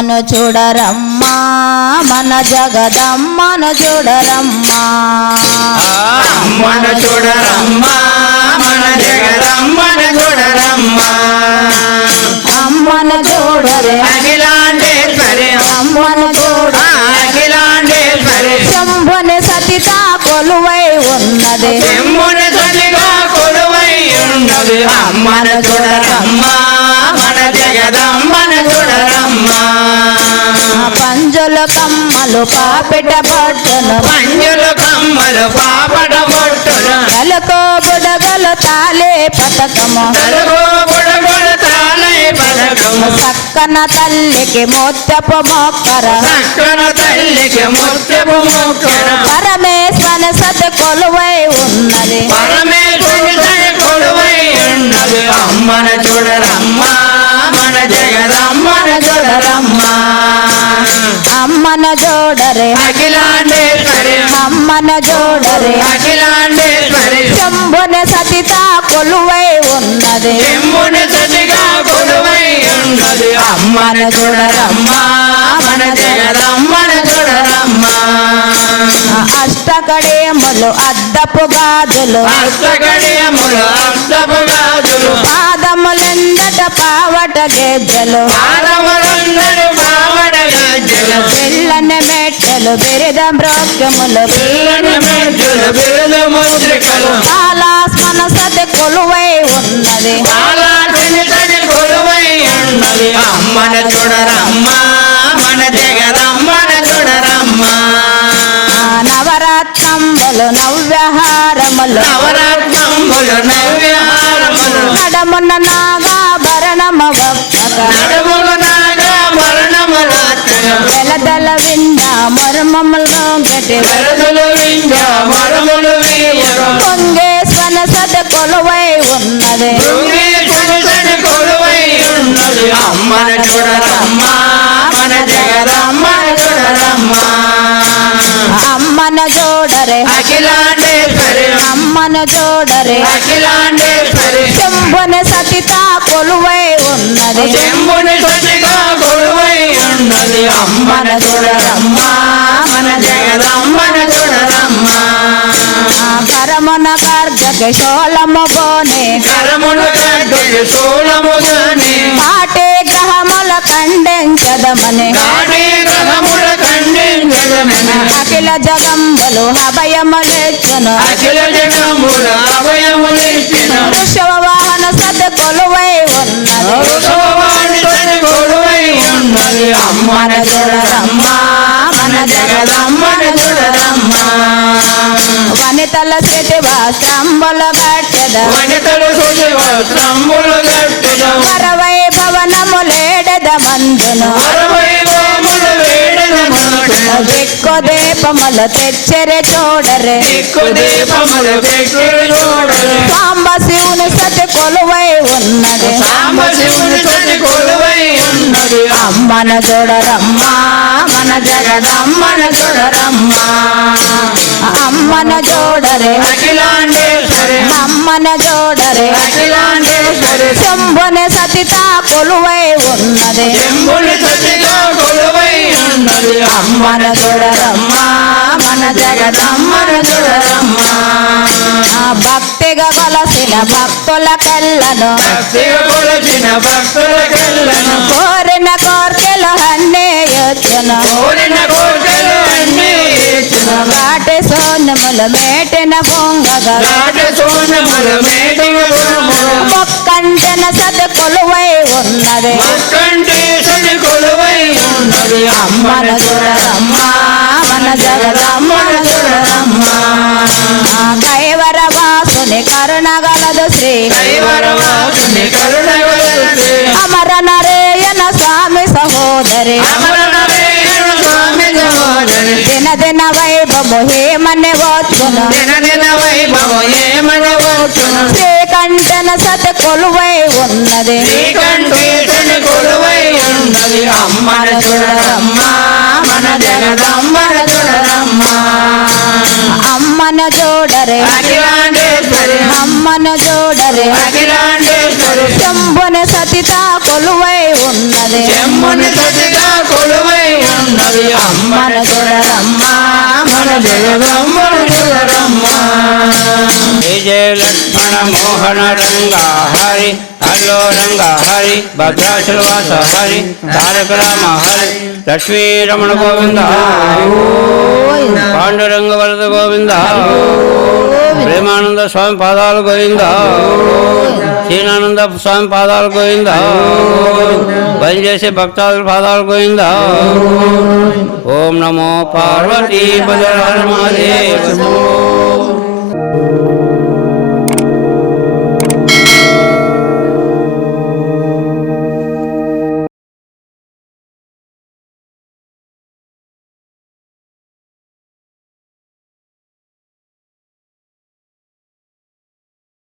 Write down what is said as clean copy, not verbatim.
అమ్మను చూడరమ్మా మన జగదమ్మను చూడరమ్మా అమ్మను చూడరమ్మా మన జగదమ్మను చూడరమ్మా అమ్మను చూడరే అఖిలాండేశ్వరి అమ్మను చూడ అఖిలాండేశ్వరి శంభుని సతిత కొలువై ఉన్నది శంభుని సతిగా కొలువై ఉన్నది అమ్మను చూడరమ్మా మన జగదమ్మను చూడరమ్మా పంజులు కమ్మలు పాపిట పట్టును పంజులు కమ్మలు పాపట బొట్టును ఎలుకో బుడగలు తాలే పథకము తెలుగు బుడగలు తాళై పథకము సక్కన తల్లికి ముత్యపు మొక్కర చక్కన తల్లికి ముత్యపు మొక్కర పరమేశ్వర సతి కొలువై ఉన్నది పరమేశ్వరి సతి కొలువై ఉన్నది అమ్మను చూడరమ్మా మన జగదమ్మను చూడరమ్మా అమ్మను చూడరే అఖిలాండేశ్వరి అమ్మను చూడరే అఖిలాండేశ్వరి శంభుని సతిత కొలువై ఉన్నది శంభుని సతిగా కొలువై ఉన్నది అమ్మను చూడరమ్మా మన జగదమ్మను చూడరమ్మా అష్టకడేములు అద్దపు గాజులు హస్తగడియములు అష్టపు గాజులు పాదములెందట పావట గెజ్జలు పాదములందరి పావడ గజ్జలు పిల్లని మెట్టెలు బిరిద బ్రోక్యములు పిల్లని మెజ్జులు బిరుదు ముద్రికలు కాలాస్మన సతి కొలువై ఉన్నది బాలాటిని తడి కొలువై ఉన్నది అమ్మను చూడరమ్మా మన జగదమ్మను చూడరమ్మా నవరత్నంబులు నవ్యహారములు నవరత్నములు నవ్యహారములు నడమున నాగాభరణమ వక్కక నడుములు నాగా మరణములాచన వెలదల వింద మర్మములు గటి వరదలు వింజ మరములు వీయరు పొంగేశ్వర సతి కొలువై ఉన్నది భృంగేశ్వరి తడి కొలువై ఉన్నది అమ్మను చూడరమ్మా మన జగదమ్మను చూడరమ్మా అమ్మను చూడరే అఖిలాండేశ్వరి అమ్మను చూడరే అఖిలాండేశ్వరి శంభుని సతిత కొలువై ఉన్నది శంభుని సతిగా కొలువై ఉన్నది అమ్మను చూడరమ్మా మన జగదమ్మను చూడరమ్మా కరమున కార్జక శోళము బోనే కరమును కడ్డుకి శూలముగాని పాటే గ్రహముల ఖండించదమని నాటి గ్రహముల ఖండించదనని అఖిల జగంబులు అభయములిచ్చును అఖిల జగముల అభయములిచ్చిన వృషభ వాహన సతి కొలువై ఉన్నది వృషభవాణి తడి కొలువై ఉన్నది అమ్మను చూడరమ్మా మన జగదమ్మను చూడరమ్మా వనితల స్థితి వస్త్రంబులు గట్టెద వనితలు శుచి వస్త్రములు గట్టున వరవైభవనములేడెద మందును వరవైభవములు వేడన మనుషున దిక్కు దీపములు తెచ్చెరె చూడరే దిక్కు దీపములు పెట్టి చూడరు సాంబ శివుని సతి కొలువై ఉన్నది సాంబ శివుని తడి కొలువై ఉన్నది అమ్మను చూడరమ్మా మన జగదమ్మను చూడరమ్మా అమ్మను చూడరే అఖిలాండేశ్వరి అమ్మను చూడరే అఖిలాండేశ్వరి శంభుని సతిత కొలువై ఉన్నది శంభుని సతిగా కొలువై ఉన్నది అమ్మను చూడరమ్మా మన జగదమ్మను చూడరమ్మా భక్తిగా కొలసిన భక్తుల కళ్ళను భక్తిగా కొలచిన భక్తులకెళ్ళను కోరిన కోర్కెలు అన్నీ యొచ్చును కోరిన కోరికలు అన్నీ ఇచ్చిన వాటి సోనములు మేటిన పొంగగా నాటి సోనములు మేటిగ గుణములు మొక్కంటెన సతి కొలువై ఉన్నది మక్కంటేశని కొలువై ఉన్నది అమ్మను చూడరమ్మా మన జగదమ్మను చూడరమ్మా కైవర వాసుని కరుణ గలదు శ్రీ కైవరవాసుని కరుణగలది అమర నరేయన స్వామి సహోదరి అమరనారాయణ స్వామి సహోదరి దిన దిన వైభవ హేమని వచ్చును దిన దిన వైభవం ఏమనవచ్చును శ్రీకంఠన సతి కొలువై ఉన్నది శ్రీకంఠేశని కొలువై ఉన్నది అమ్మను చూడరమ్మా మన జగదమ్మను చూడరమ్మా అమ్మను చూడరే అఖిలాండేశ్వరి అమ్మను చూడరే అఖిలాండేశ్వరి శంభుని సతిత కొలువై ఉన్నది శంభుని సతిగా జగదంబను చూడరమ్మా జయ జయ లక్ష్మణ మోహన రంగ హరి హలో రంగ హరి భద్రాచలవాస హరి తారక రామ హరి లక్ష్మీ రమణ గోవింద పాండురంగ వరద గోవింద ప్రేమానంద స్వామి పాదాలు గోవింద శ్రీనానంద స్వామి పాదాలు గోవింద భజన చేసే భక్తాదుల పాదాలు గోవింద ఓం నమో పార్వతీ పదహార మహాదేవ